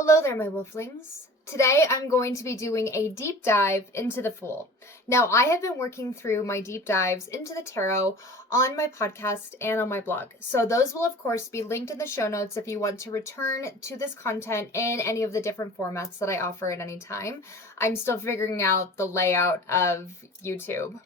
Hello there, my wolflings. Today I'm going to be doing a deep dive into the Fool. Now, I have been working through my deep dives into the tarot on my podcast and on my blog. So those will, of course, be linked in the show notes if you want to return to this content in any of the different formats that I offer at any time. I'm still figuring out the layout of YouTube.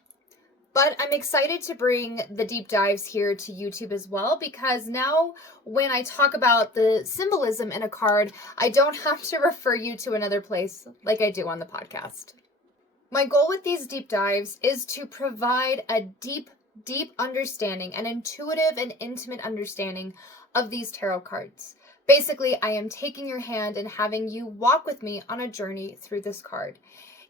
But I'm excited to bring the deep dives here to YouTube as well, because now when I talk about the symbolism in a card, I don't have to refer you to another place like I do on the podcast. My goal with these deep dives is to provide a deep understanding, an intuitive and intimate understanding of these tarot cards. Basically, I am taking your hand and having you walk with me on a journey through this card.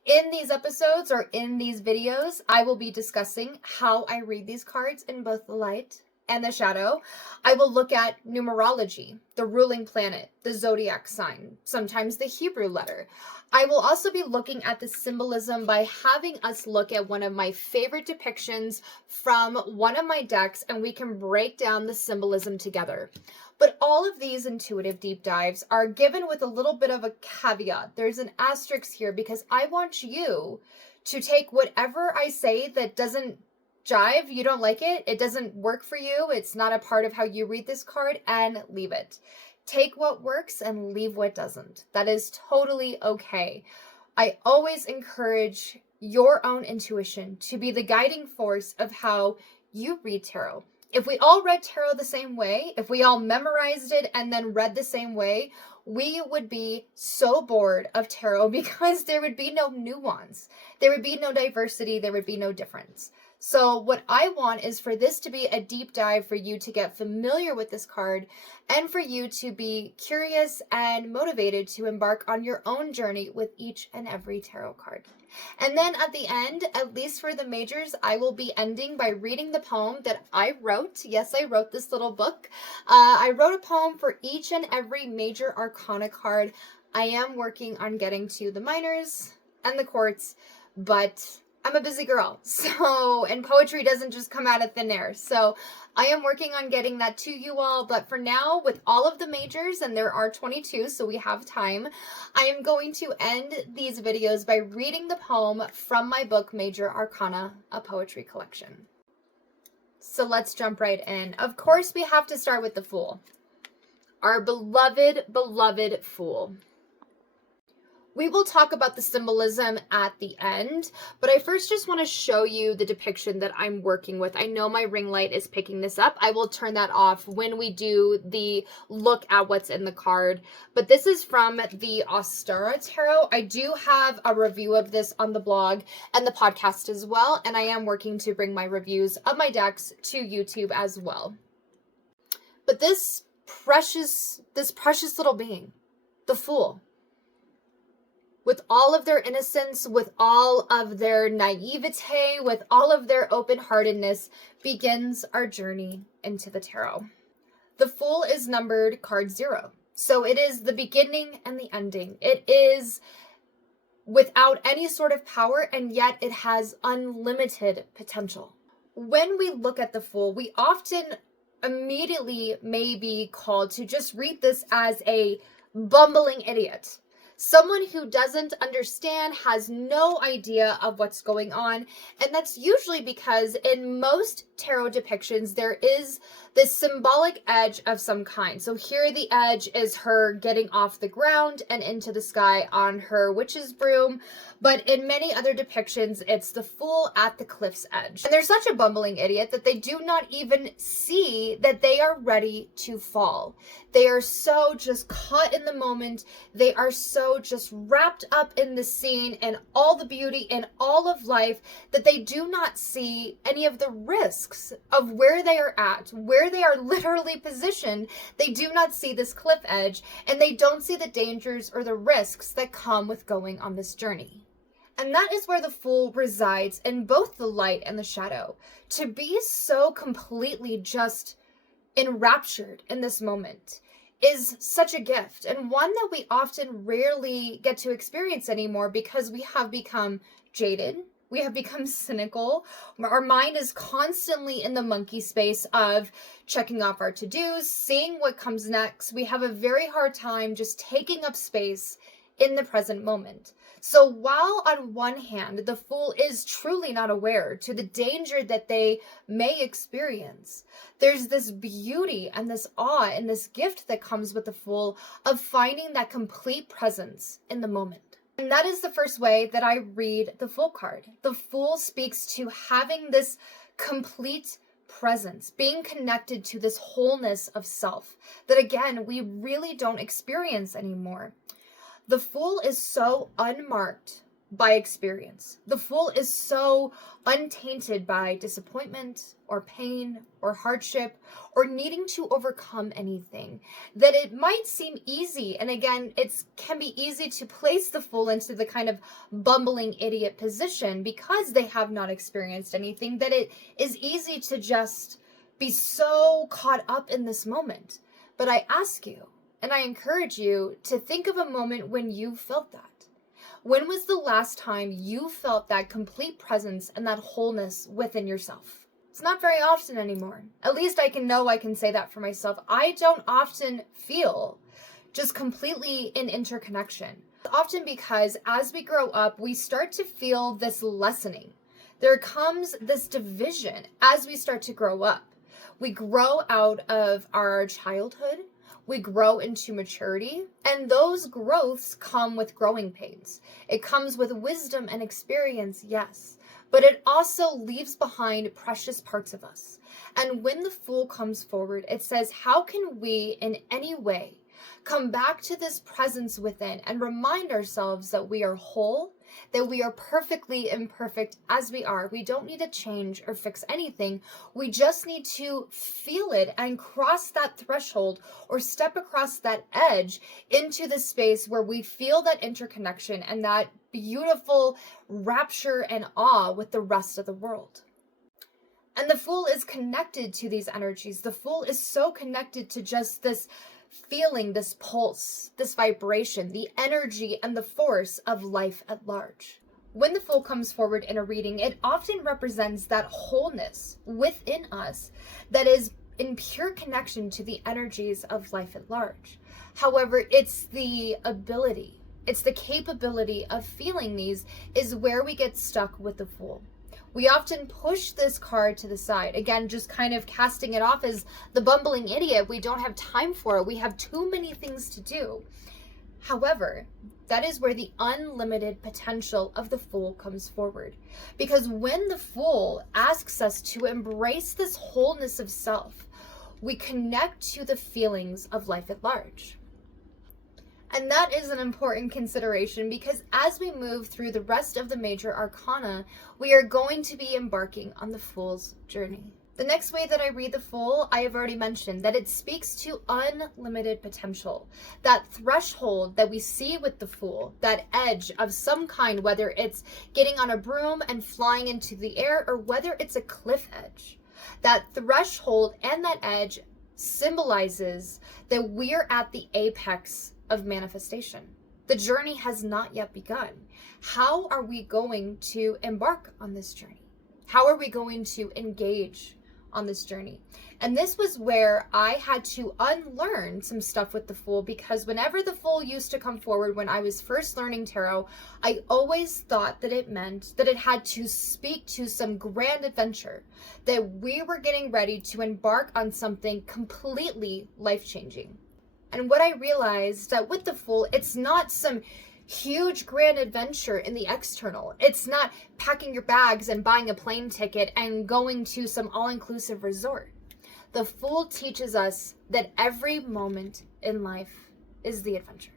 In these episodes or in these videos, I will be discussing how I read these cards in both the light and the shadow. I will look at numerology, the ruling planet, the zodiac sign, sometimes the Hebrew letter. I will also be looking at the symbolism by having us look at one of my favorite depictions from one of my decks, and we can break down the symbolism together. But all of these intuitive deep dives are given with a little bit of a caveat. There's an asterisk here because I want you to take whatever I say that doesn't jive, you don't like it, it doesn't work for you, it's not a part of how you read this card, and leave it. Take what works and leave what doesn't. That is totally okay. I always encourage your own intuition to be the guiding force of how you read tarot. If we all read tarot the same way, if we all memorized it and then read the same way, we would be so bored of tarot because there would be no nuance. There would be no diversity. There would be no difference. So what I want is for this to be a deep dive for you to get familiar with this card and for you to be curious and motivated to embark on your own journey with each and every tarot card. And then at the end, at least for the majors, I will be ending by reading the poem that I wrote. Yes, I wrote this little book. I wrote a poem for each and every major arcana card. I am working on getting to the minors and the courts, but I'm a busy girl, and poetry doesn't just come out of thin air. So I am working on getting that to you all. But for now, with all of the majors, and there are 22, so we have time, I am going to end these videos by reading the poem from my book, Major Arcana, a poetry collection. So let's jump right in. Of course, we have to start with the Fool. Our beloved, beloved Fool. We will talk about the symbolism at the end, but I first just want to show you the depiction that I'm working with. I know my ring light is picking this up. I will turn that off when we do the look at what's in the card. But this is from the Ostara Tarot. I do have a review of this on the blog and the podcast as well, and I am working to bring my reviews of my decks to YouTube as well. But this precious little being, the Fool, with all of their innocence, with all of their naivete, with all of their open-heartedness, begins our journey into the tarot. The Fool is numbered card 0. So it is the beginning and the ending. It is without any sort of power, and yet it has unlimited potential. When we look at the Fool, we often immediately may be called to just read this as a bumbling idiot. Someone who doesn't understand, has no idea of what's going on. And that's usually because in most tarot depictions, there is this symbolic edge of some kind. So here the edge is her getting off the ground and into the sky on her witch's broom. But in many other depictions, it's the Fool at the cliff's edge. And they're such a bumbling idiot that they do not even see that they are ready to fall. They are so just caught in the moment. They are so just wrapped up in the scene and all the beauty and all of life that they do not see any of the risks of where they are at, where they are literally positioned. They do not see this cliff edge, and they don't see the dangers or the risks that come with going on this journey. And that is where the Fool resides in both the light and the shadow. To be so completely just enraptured in this moment is such a gift, and one that we often rarely get to experience anymore because we have become jaded, We have become cynical. Our mind is constantly in the monkey space of checking off our to-dos, seeing what comes next. We have a very hard time just taking up space in the present moment. So while on one hand, the fool is truly not aware to the danger that they may experience, there's this beauty and this awe and this gift that comes with the fool of finding that complete presence in the moment. And that is the first way that I read the Fool card. The Fool speaks to having this complete presence, being connected to this wholeness of self that, again, we really don't experience anymore. The Fool is so unmarked by experience. The Fool is so untainted by disappointment or pain or hardship or needing to overcome anything that it might seem easy. And again, it can be easy to place the Fool into the kind of bumbling idiot position because they have not experienced anything, that it is easy to just be so caught up in this moment. But I ask you, and I encourage you to think of a moment when you felt that. When was the last time you felt that complete presence and that wholeness within yourself? It's not very often anymore. At least I can say that for myself. I don't often feel just completely in interconnection. Often because as we grow up, we start to feel this lessening. There comes this division as we start to grow up. We grow out of our childhood. We grow into maturity, and those growths come with growing pains. It comes with wisdom and experience, yes, but it also leaves behind precious parts of us. And when the Fool comes forward, it says, how can we in any way come back to this presence within and remind ourselves that we are whole, that we are perfectly imperfect as we are. We don't need to change or fix anything. We just need to feel it and cross that threshold or step across that edge into the space where we feel that interconnection and that beautiful rapture and awe with the rest of the world. And the Fool is connected to these energies. The Fool is so connected to just this feeling, this pulse, this vibration, the energy and the force of life at large. When the Fool comes forward in a reading, it often represents that wholeness within us that is in pure connection to the energies of life at large. However, it's the ability, it's the capability of feeling these is where we get stuck with the Fool. We often push this card to the side. Again, just kind of casting it off as the bumbling idiot. We don't have time for it. We have too many things to do. However, that is where the unlimited potential of the Fool comes forward. Because when the Fool asks us to embrace this wholeness of self, we connect to the feelings of life at large. And that is an important consideration because as we move through the rest of the major arcana, we are going to be embarking on the Fool's journey. The next way that I read the Fool, I have already mentioned that it speaks to unlimited potential. That threshold that we see with the Fool, that edge of some kind, whether it's getting on a broom and flying into the air or whether it's a cliff edge. That threshold and that edge symbolizes that we're at the apex of manifestation. The journey has not yet begun. How are we going to embark on this journey? How are we going to engage on this journey? And this was where I had to unlearn some stuff with the Fool, because whenever the Fool used to come forward when I was first learning tarot, I always thought that it meant that it had to speak to some grand adventure, that we were getting ready to embark on something completely life-changing. And what I realized that with the Fool, it's not some huge grand adventure in the external. It's not packing your bags and buying a plane ticket and going to some all-inclusive resort. The Fool teaches us that every moment in life is the adventure.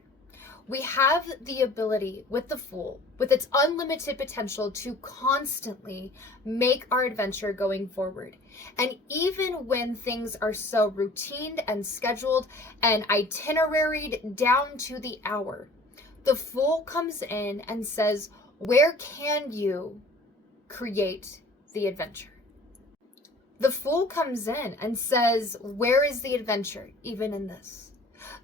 We have the ability with the Fool, with its unlimited potential, to constantly make our adventure going forward. And even when things are so routine and scheduled and itineraried down to the hour, the Fool comes in and says, where can you create the adventure? The Fool comes in and says, where is the adventure even in this?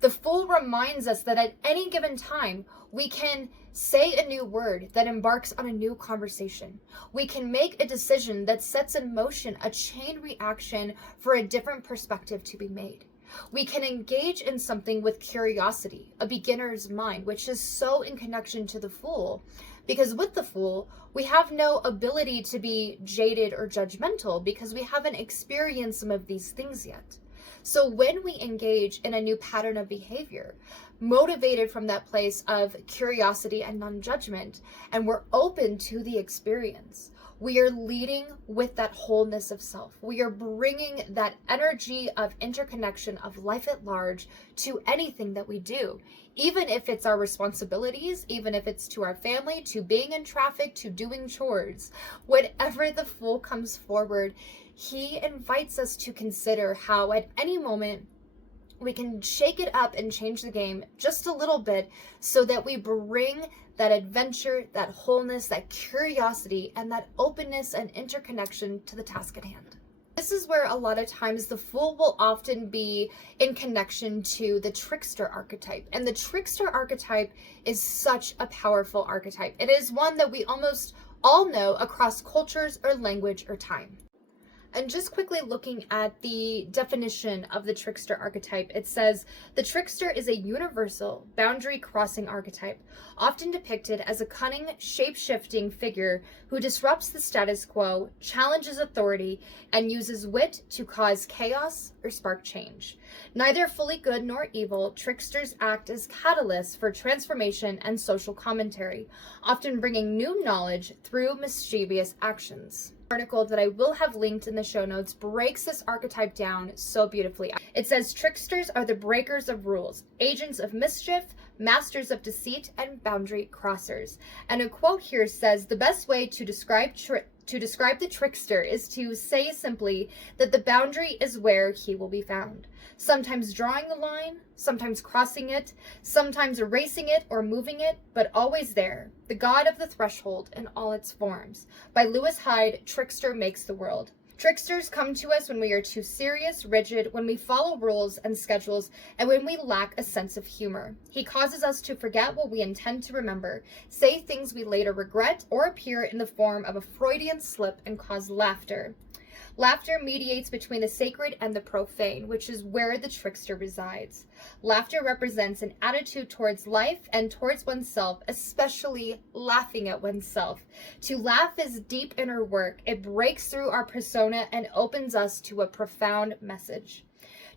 The Fool reminds us that at any given time, we can say a new word that embarks on a new conversation. We can make a decision that sets in motion a chain reaction for a different perspective to be made. We can engage in something with curiosity, a beginner's mind, which is so in connection to the Fool, because with the Fool, we have no ability to be jaded or judgmental because we haven't experienced some of these things yet. So when we engage in a new pattern of behavior, motivated from that place of curiosity and non-judgment, and we're open to the experience, we are leading with that wholeness of self. We are bringing that energy of interconnection of life at large to anything that we do, even if it's our responsibilities, even if it's to our family, to being in traffic, to doing chores. Whenever the Fool comes forward, he invites us to consider how at any moment we can shake it up and change the game just a little bit so that we bring that adventure, that wholeness, that curiosity, and that openness and interconnection to the task at hand. This is where a lot of times the Fool will often be in connection to the trickster archetype. And the trickster archetype is such a powerful archetype. It is one that we almost all know across cultures or language or time. And just quickly looking at the definition of the trickster archetype, it says, the trickster is a universal, boundary-crossing archetype, often depicted as a cunning, shape-shifting figure who disrupts the status quo, challenges authority, and uses wit to cause chaos or spark change. Neither fully good nor evil, tricksters act as catalysts for transformation and social commentary, often bringing new knowledge through mischievous actions. Article that I will have linked in the show notes breaks this archetype down so beautifully. It says tricksters are the breakers of rules, agents of mischief, masters of deceit, and boundary crossers. And a quote here says, the best way to describe the trickster is to say simply that the boundary is where he will be found. Sometimes drawing the line, sometimes crossing it, sometimes erasing it or moving it, but always there. The god of the threshold in all its forms. By Lewis Hyde, Trickster Makes the World. Tricksters come to us when we are too serious, rigid, when we follow rules and schedules, and when we lack a sense of humor. He causes us to forget what we intend to remember, say things we later regret, or appear in the form of a Freudian slip and cause laughter. Laughter mediates between the sacred and the profane, which is where the trickster resides. Laughter represents an attitude towards life and towards oneself, especially laughing at oneself. To laugh is deep inner work. It breaks through our persona and opens us to a profound message.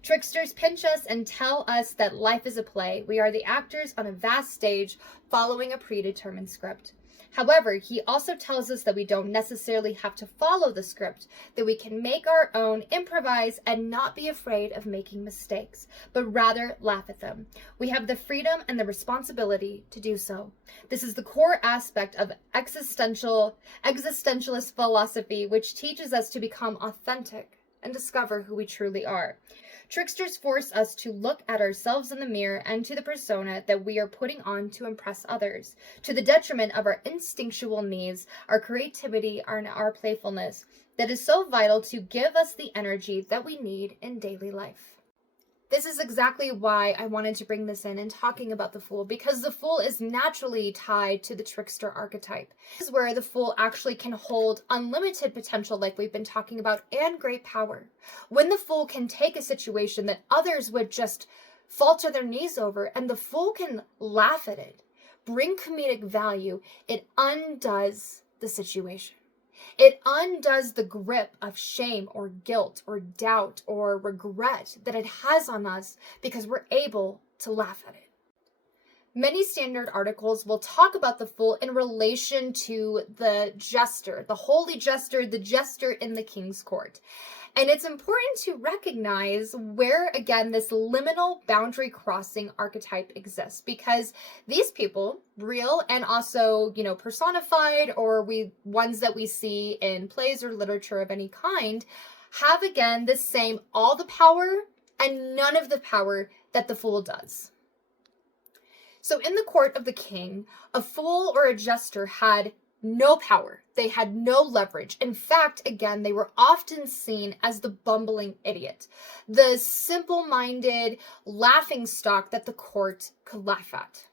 Tricksters pinch us and tell us that life is a play. We are the actors on a vast stage following a predetermined script. However, he also tells us that we don't necessarily have to follow the script, that we can make our own, improvise, and not be afraid of making mistakes, but rather laugh at them. We have the freedom and the responsibility to do so. This is the core aspect of existentialist philosophy, which teaches us to become authentic and discover who we truly are. Tricksters force us to look at ourselves in the mirror and to the persona that we are putting on to impress others, to the detriment of our instinctual needs, our creativity, and our playfulness that is so vital to give us the energy that we need in daily life. This is exactly why I wanted to bring this in and talking about the Fool, because the Fool is naturally tied to the trickster archetype. This is where the Fool actually can hold unlimited potential, like we've been talking about, and great power. When the Fool can take a situation that others would just fall to their knees over, and the Fool can laugh at it, bring comedic value, it undoes the situation. It undoes the grip of shame or guilt or doubt or regret that it has on us because we're able to laugh at it. Many standard articles will talk about the Fool in relation to the jester, the holy jester, the jester in the king's court. And it's important to recognize where, again, this liminal boundary crossing archetype exists, because these people, real and also, personified, or ones that we see in plays or literature of any kind, have, again, the same all the power and none of the power that the Fool does. So in the court of the king, a fool or a jester had no power. They had no leverage. In fact, again, they were often seen as the bumbling idiot, the simple-minded laughingstock that the court could laugh at.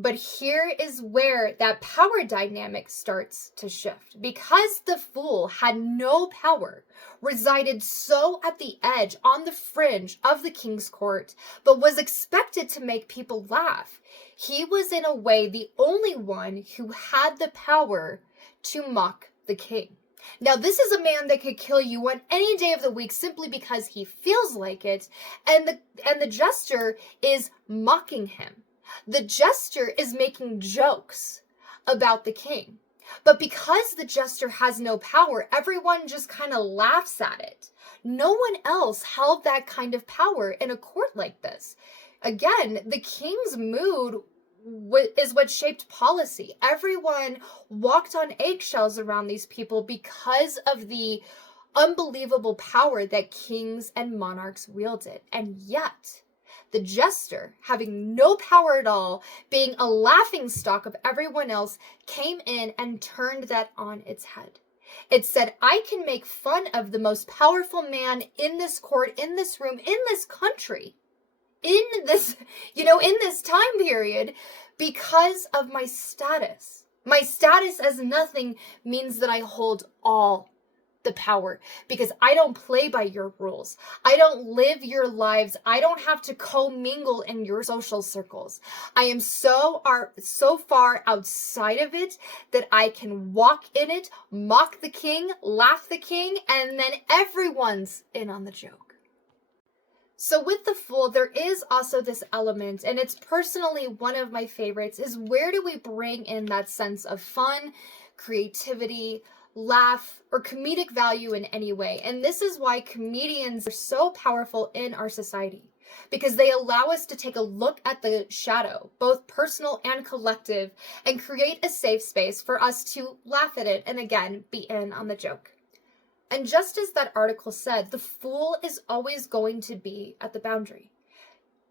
But here is where that power dynamic starts to shift. Because the fool had no power, resided so at the edge, on the fringe of the king's court, but was expected to make people laugh, he was in a way the only one who had the power to mock the king. Now, this is a man that could kill you on any day of the week simply because he feels like it, and the jester is mocking him. The jester is making jokes about the king. But because the jester has no power, everyone just kind of laughs at it. No one else held that kind of power in a court like this. Again, the king's mood is what shaped policy. Everyone walked on eggshells around these people because of the unbelievable power that kings and monarchs wielded. And yet, the jester, having no power at all, being a laughingstock of everyone else, came in and turned that on its head. It said, I can make fun of the most powerful man in this court, in this room, in this country, in this time period, because of my status. My status as nothing means that I hold all the power, because I don't play by your rules. I don't live your lives. I don't have to commingle in your social circles. I am so far outside of it that I can walk in it, mock the king, laugh the king, and then everyone's in on the joke. So with the fool, there is also this element, and it's personally one of my favorites, is where do we bring in that sense of fun, creativity, laugh, or comedic value in any way? And this is why comedians are so powerful in our society, because they allow us to take a look at the shadow, both personal and collective, and create a safe space for us to laugh at it and again be in on the joke. And just as that article said, the fool is always going to be at the boundary,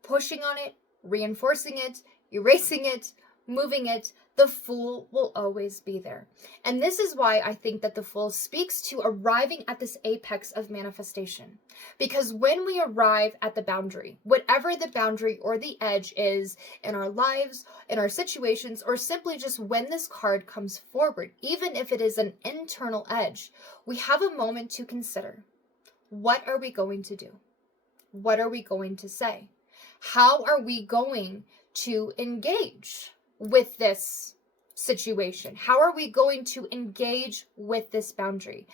pushing on it, reinforcing it, erasing it, moving it. The fool will always be there. And this is why I think that the fool speaks to arriving at this apex of manifestation. Because when we arrive at the boundary, whatever the boundary or the edge is in our lives, in our situations, or simply just when this card comes forward, even if it is an internal edge, we have a moment to consider. What are we going to do? What are we going to say? How are we going to engage with this situation? How are we going to engage with this boundary?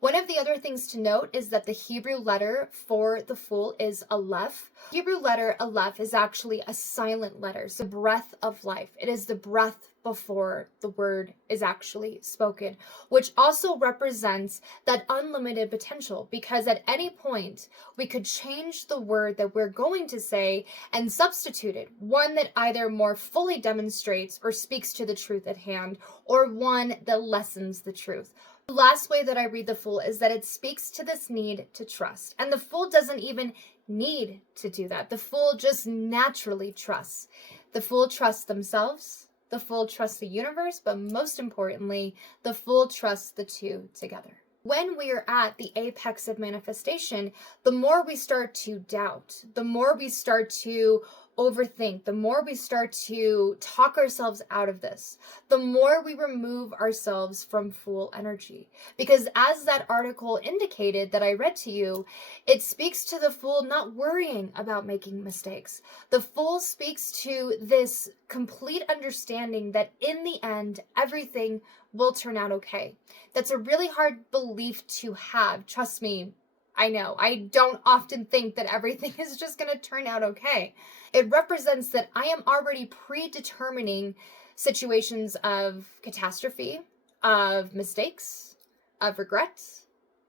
One of the other things to note is that the Hebrew letter for the fool is aleph. Hebrew letter aleph is actually a silent letter, so breath of life. It is the breath before the word is actually spoken, which also represents that unlimited potential, because at any point we could change the word that we're going to say and substitute it, one that either more fully demonstrates or speaks to the truth at hand, or one that lessens the truth. The last way that I read the fool is that it speaks to this need to trust. And the fool doesn't even need to do that. The fool just naturally trusts. The fool trusts themselves. The fool trusts the universe. But most importantly, the fool trusts the two together. When we are at the apex of manifestation, the more we start to doubt, the more we start to overthink, the more we start to talk ourselves out of this, the more we remove ourselves from fool energy. Because as that article indicated that I read to you, it speaks to the fool not worrying about making mistakes. The fool speaks to this complete understanding that in the end, everything will turn out okay. That's a really hard belief to have. Trust me, I know. I don't often think that everything is just going to turn out okay. It represents that I am already predetermining situations of catastrophe, of mistakes, of regret.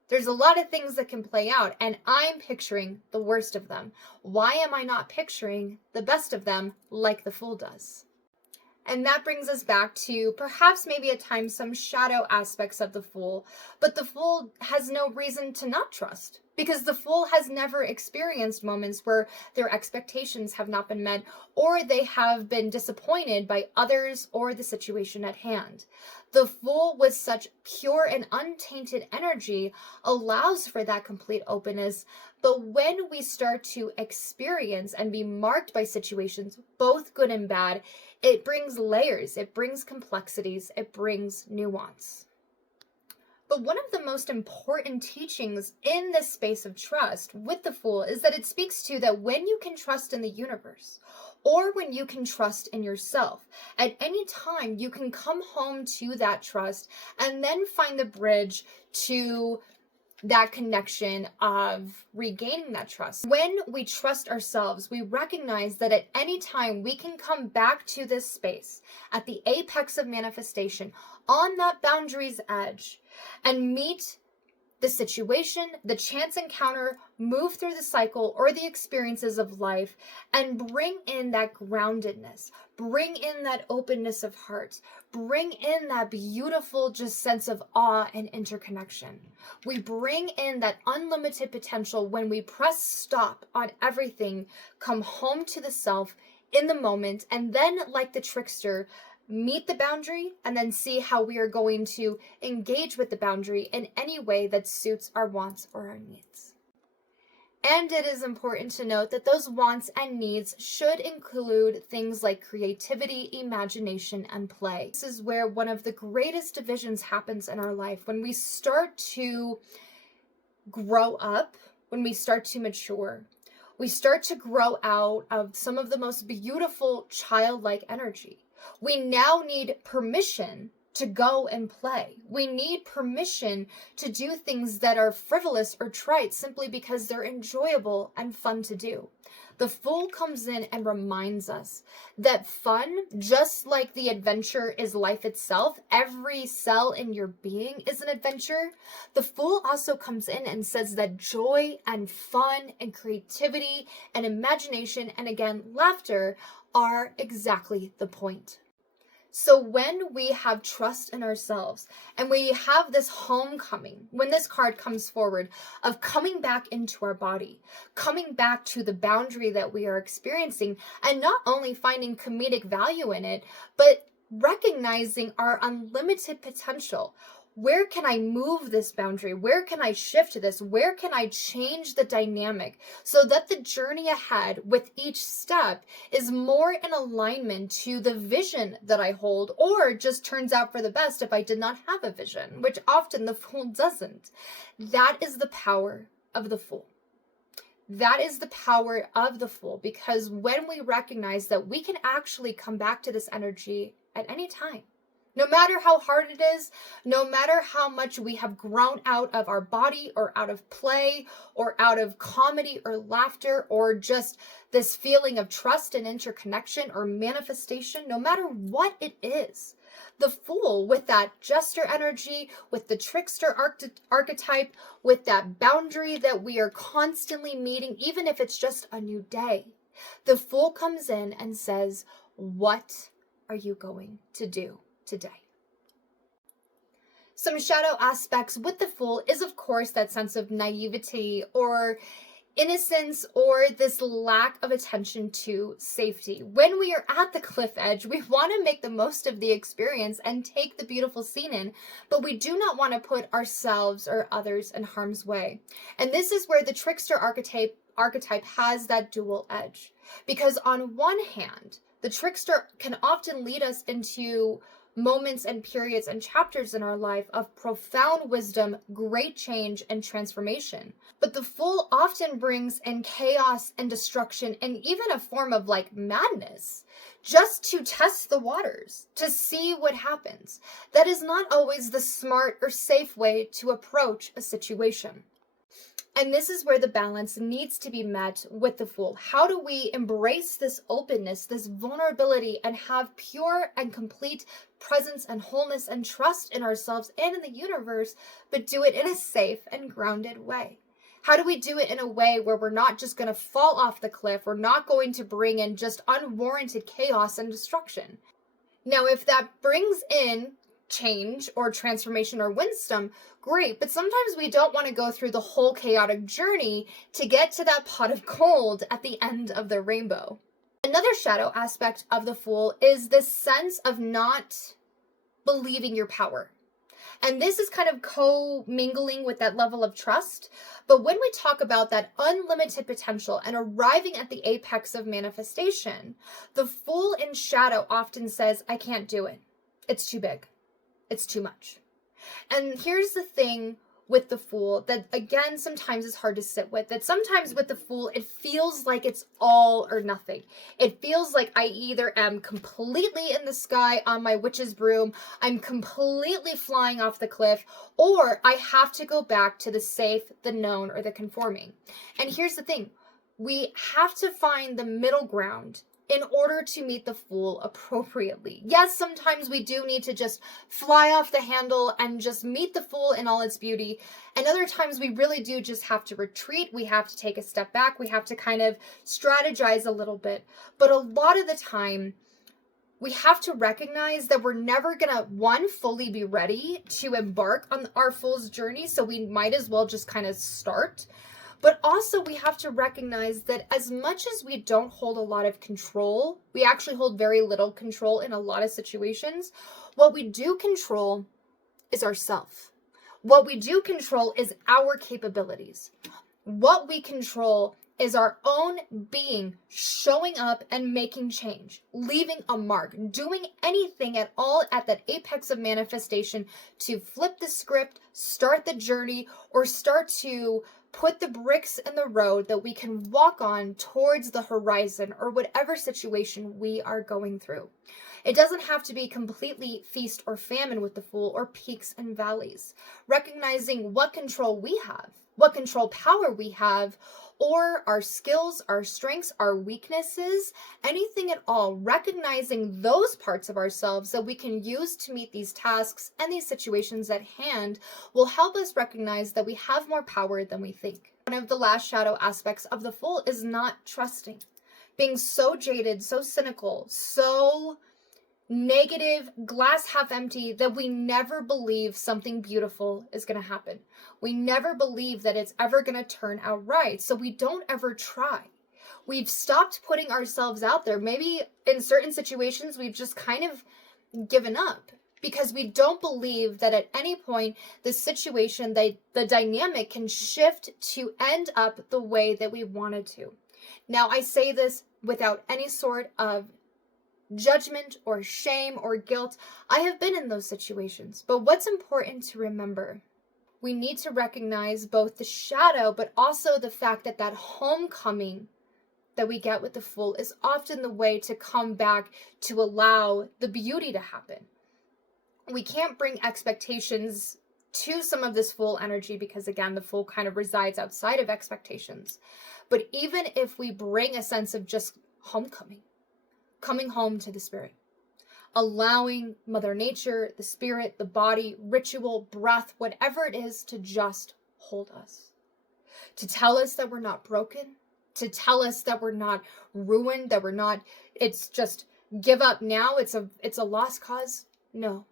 There's a lot of things that can play out, and I'm picturing the worst of them. Why am I not picturing the best of them like the fool does? And that brings us back to perhaps maybe at times some shadow aspects of the Fool, but the Fool has no reason to not trust because the Fool has never experienced moments where their expectations have not been met or they have been disappointed by others or the situation at hand. The Fool, with such pure and untainted energy, allows for that complete openness. But when we start to experience and be marked by situations, both good and bad, it brings layers, it brings complexities, it brings nuance. But one of the most important teachings in this space of trust with the Fool is that it speaks to that when you can trust in the universe, or when you can trust in yourself, at any time you can come home to that trust and then find the bridge to that connection of regaining that trust. When we trust ourselves, we recognize that at any time we can come back to this space at the apex of manifestation on that boundary's edge and meet the situation, the chance encounter, move through the cycle or the experiences of life and bring in that groundedness, bring in that openness of heart, bring in that beautiful just sense of awe and interconnection. We bring in that unlimited potential when we press stop on everything, come home to the self in the moment, and then, like the trickster, meet the boundary and then see how we are going to engage with the boundary in any way that suits our wants or our needs. And it is important to note that those wants and needs should include things like creativity, imagination, and play. This is where one of the greatest divisions happens in our life, when we start to grow up, when we start to mature. We start to grow out of some of the most beautiful childlike energy. We now need permission to go and play. We need permission to do things that are frivolous or trite simply because they're enjoyable and fun to do. The Fool comes in and reminds us that fun, just like the adventure is life itself, every cell in your being is an adventure. The Fool also comes in and says that joy and fun and creativity and imagination and again, laughter are exactly the point. So when we have trust in ourselves and we have this homecoming, when this card comes forward of coming back into our body, coming back to the boundary that we are experiencing and not only finding comedic value in it, but recognizing our unlimited potential. Where can I move this boundary? Where can I shift this? Where can I change the dynamic so that the journey ahead with each step is more in alignment to the vision that I hold, or just turns out for the best if I did not have a vision, which often the Fool doesn't. That is the power of the Fool. That is the power of the Fool, because when we recognize that we can actually come back to this energy at any time, no matter how hard it is, no matter how much we have grown out of our body or out of play or out of comedy or laughter or just this feeling of trust and interconnection or manifestation, no matter what it is, the Fool, with that jester energy, with the trickster archetype, with that boundary that we are constantly meeting, even if it's just a new day, the Fool comes in and says, what are you going to do today? Some shadow aspects with the Fool is, of course, that sense of naivety or innocence or this lack of attention to safety. When we are at the cliff edge, we want to make the most of the experience and take the beautiful scene in, but we do not want to put ourselves or others in harm's way. And this is where the trickster archetype has that dual edge. Because on one hand, the trickster can often lead us into moments and periods and chapters in our life of profound wisdom, great change, and transformation. But the Fool often brings in chaos and destruction and even a form of like madness, just to test the waters, to see what happens. That is not always the smart or safe way to approach a situation. And this is where the balance needs to be met with the Fool. How do we embrace this openness, this vulnerability, and have pure and complete presence and wholeness and trust in ourselves and in the universe, but do it in a safe and grounded way? How do we do it in a way where we're not just going to fall off the cliff? We're not going to bring in just unwarranted chaos and destruction. Now, if that brings in change or transformation or wisdom, great. But sometimes we don't want to go through the whole chaotic journey to get to that pot of gold at the end of the rainbow. Another shadow aspect of the Fool is this sense of not believing your power. And this is kind of co-mingling with that level of trust. But when we talk about that unlimited potential and arriving at the apex of manifestation, the Fool in shadow often says, I can't do it. It's too big. It's too much. And here's the thing with the Fool that, again, sometimes is hard to sit with. That sometimes with the Fool, it feels like it's all or nothing. It feels like I either am completely in the sky on my witch's broom, I'm completely flying off the cliff, or I have to go back to the safe, the known, or the conforming. And here's the thing. We have to find the middle ground in order to meet the Fool appropriately. Yes, sometimes we do need to just fly off the handle and just meet the Fool in all its beauty. And other times we really do just have to retreat. We have to take a step back. We have to kind of strategize a little bit. But a lot of the time, we have to recognize that we're never gonna, one, fully be ready to embark on our Fool's journey. So we might as well just kind of start. But also we have to recognize that as much as we don't hold a lot of control, we actually hold very little control in a lot of situations. What we do control is ourself. What we do control is our capabilities. What we control is our own being showing up and making change, leaving a mark, doing anything at all at that apex of manifestation to flip the script, start the journey, or start to put the bricks in the road that we can walk on towards the horizon or whatever situation we are going through. It doesn't have to be completely feast or famine with the Fool or peaks and valleys. Recognizing what control we have, what control power we have, or our skills, our strengths, our weaknesses, anything at all, recognizing those parts of ourselves that we can use to meet these tasks and these situations at hand will help us recognize that we have more power than we think. One of the last shadow aspects of the Fool is not trusting. Being so jaded, so cynical, so negative, glass half empty, that we never believe something beautiful is going to happen. We never believe that it's ever going to turn out right. So we don't ever try. We've stopped putting ourselves out there. Maybe in certain situations, we've just kind of given up because we don't believe that at any point the situation, the dynamic can shift to end up the way that we wanted to. Now, I say this without any sort of judgment or shame or guilt. I have been in those situations. But what's important to remember, we need to recognize both the shadow, but also the fact that that homecoming that we get with the Fool is often the way to come back to allow the beauty to happen. We can't bring expectations to some of this Fool energy because, again, the Fool kind of resides outside of expectations. But even if we bring a sense of just homecoming, coming home to the spirit, allowing Mother Nature, the spirit, the body, ritual, breath, whatever it is to just hold us, to tell us that we're not broken, to tell us that we're not ruined, that we're not, it's just give up now, it's a lost cause. No,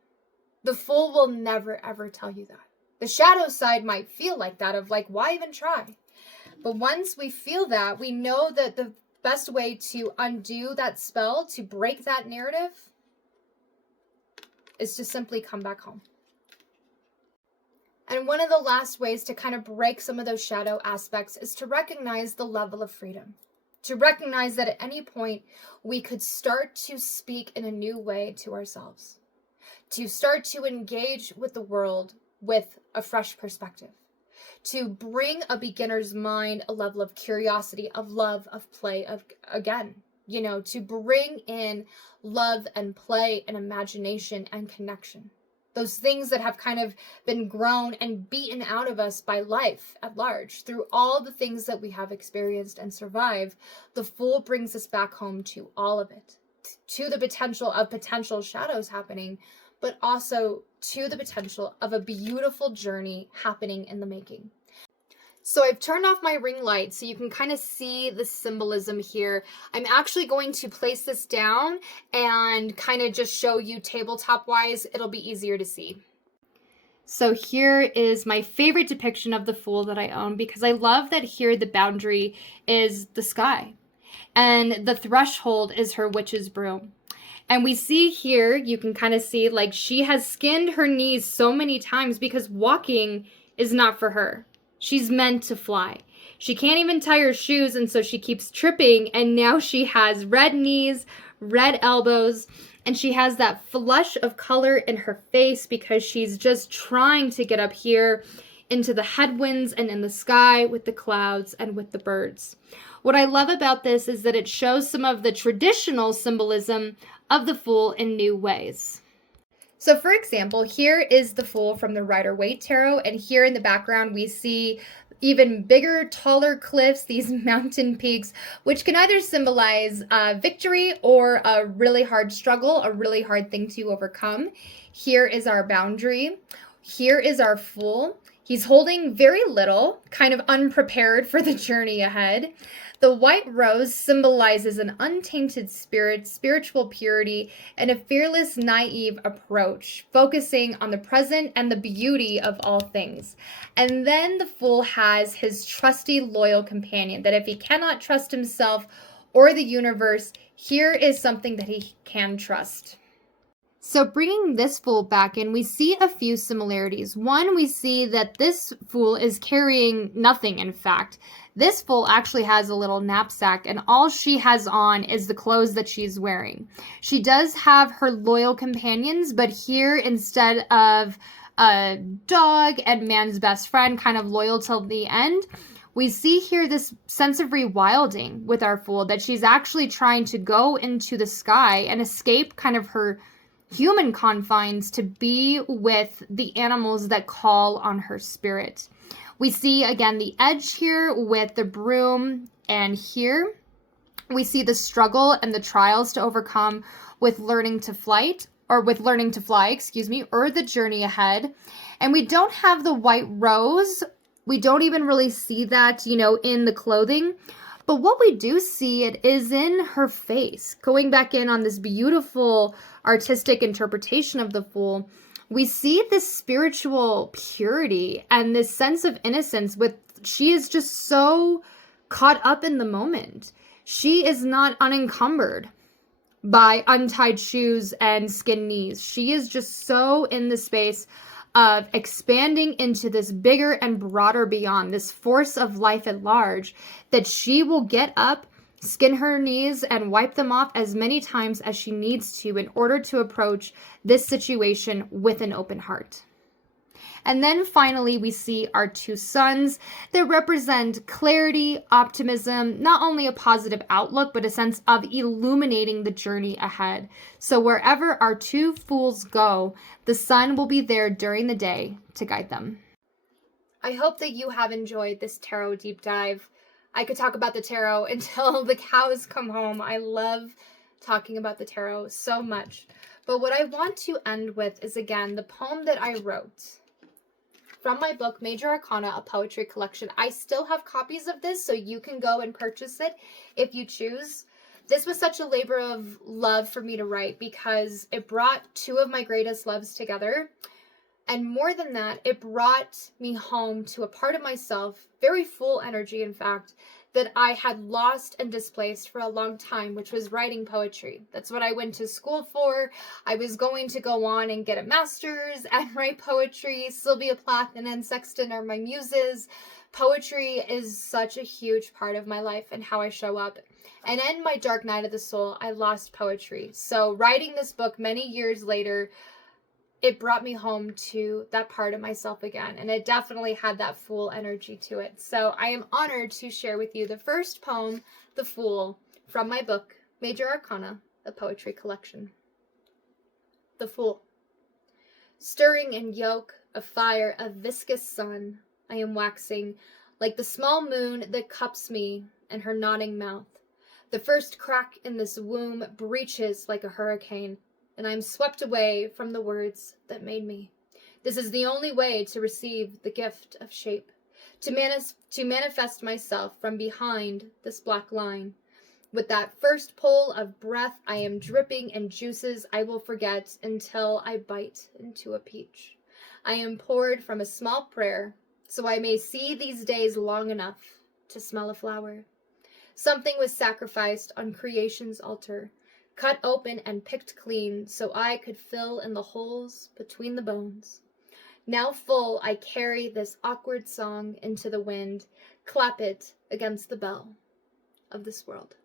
the Fool will never ever tell you that. The shadow side might feel like that, of like, why even try? But once we feel that, we know that the best way to undo that spell, to break that narrative, is to simply come back home. And one of the last ways to kind of break some of those shadow aspects is to recognize the level of freedom. To recognize that at any point we could start to speak in a new way to ourselves. To start to engage with the world with a fresh perspective. To bring a beginner's mind a level of curiosity, of love, of play, of, again, to bring in love and play and imagination and connection. Those things that have kind of been grown and beaten out of us by life at large. Through all the things that we have experienced and survived, the Fool brings us back home to all of it. To the potential of potential shadows happening, but also to the potential of a beautiful journey happening in the making. So I've turned off my ring light so you can kind of see the symbolism here. I'm actually going to place this down and kind of just show you tabletop wise. It'll be easier to see. So here is my favorite depiction of the Fool that I own, because I love that here the boundary is the sky and the threshold is her witch's broom. And we see here, you can kind of see like she has skinned her knees so many times because walking is not for her. She's meant to fly. She can't even tie her shoes, and so she keeps tripping, and now she has red knees, red elbows, and she has that flush of color in her face because she's just trying to get up here into the headwinds and in the sky with the clouds and with the birds. What I love about this is that it shows some of the traditional symbolism of the Fool in new ways. So for example, here is the Fool from the Rider-Waite Tarot, and here in the background we see even bigger, taller cliffs, these mountain peaks, which can either symbolize victory or a really hard struggle, a really hard thing to overcome. Here is our boundary. Here is our Fool. He's holding very little, kind of unprepared for the journey ahead. The white rose symbolizes an untainted spirit, spiritual purity, and a fearless, naive approach, focusing on the present and the beauty of all things. And then the Fool has his trusty, loyal companion, that if he cannot trust himself or the universe, here is something that he can trust. So bringing this Fool back in, we see a few similarities. One, we see that this Fool is carrying nothing, in fact. This Fool actually has a little knapsack, and all she has on is the clothes that she's wearing. She does have her loyal companions, but here, instead of a dog and man's best friend, kind of loyal till the end, we see here this sense of rewilding with our Fool, that she's actually trying to go into the sky and escape kind of her human confines to be with the animals that call on her spirit. We see again the edge here with the broom, and here we see the struggle and the trials to overcome with learning to fly, or the journey ahead. And we don't have the white rose. We don't even really see that, in the clothing. But what we do see it is in her face. Going back in on this beautiful artistic interpretation of the Fool, we see this spiritual purity and this sense of innocence she is just so caught up in the moment. She is not unencumbered by untied shoes and skin knees. She is just so in the space of expanding into this bigger and broader beyond, this force of life at large, that she will get up, skin her knees, and wipe them off as many times as she needs to in order to approach this situation with an open heart. And then finally, we see our two suns that represent clarity, optimism, not only a positive outlook, but a sense of illuminating the journey ahead. So wherever our two Fools go, the sun will be there during the day to guide them. I hope that you have enjoyed this tarot deep dive. I could talk about the tarot until the cows come home. I love talking about the tarot so much. But what I want to end with is, again, the poem that I wrote from my book, Major Arcana, a poetry collection. I still have copies of this, so you can go and purchase it if you choose. This was such a labor of love for me to write because it brought two of my greatest loves together. And more than that, it brought me home to a part of myself, very full energy, in fact, that I had lost and displaced for a long time, which was writing poetry. That's what I went to school for. I was going to go on and get a master's and write poetry. Sylvia Plath and Anne Sexton are my muses. Poetry is such a huge part of my life and how I show up. And in my dark night of the soul, I lost poetry. So writing this book many years later, it brought me home to that part of myself again. And it definitely had that Fool energy to it. So I am honored to share with you the first poem, The Fool, from my book, Major Arcana, a poetry collection. The Fool. Stirring in yolk of fire, a viscous sun, I am waxing, like the small moon that cups me in her nodding mouth. The first crack in this womb breaches like a hurricane, and I am swept away from the words that made me. This is the only way to receive the gift of shape, to manifest myself from behind this black line. With that first pull of breath, I am dripping in juices I will forget until I bite into a peach. I am poured from a small prayer, so I may see these days long enough to smell a flower. Something was sacrificed on creation's altar, cut open and picked clean, so I could fill in the holes between the bones. Now full, I carry this awkward song into the wind, clap it against the bell of this world.